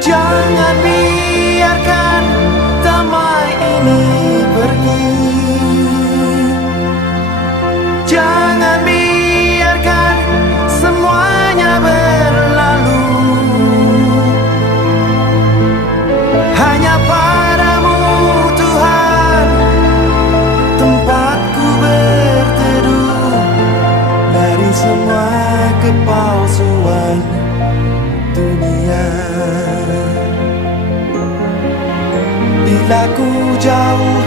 Jangan biarkan damai ini pergi. Jangan biarkan semuanya berlalu. Hanya padamu Tuhan tempatku berteduh dari semua kepalsuan dunia. Bila ku jauh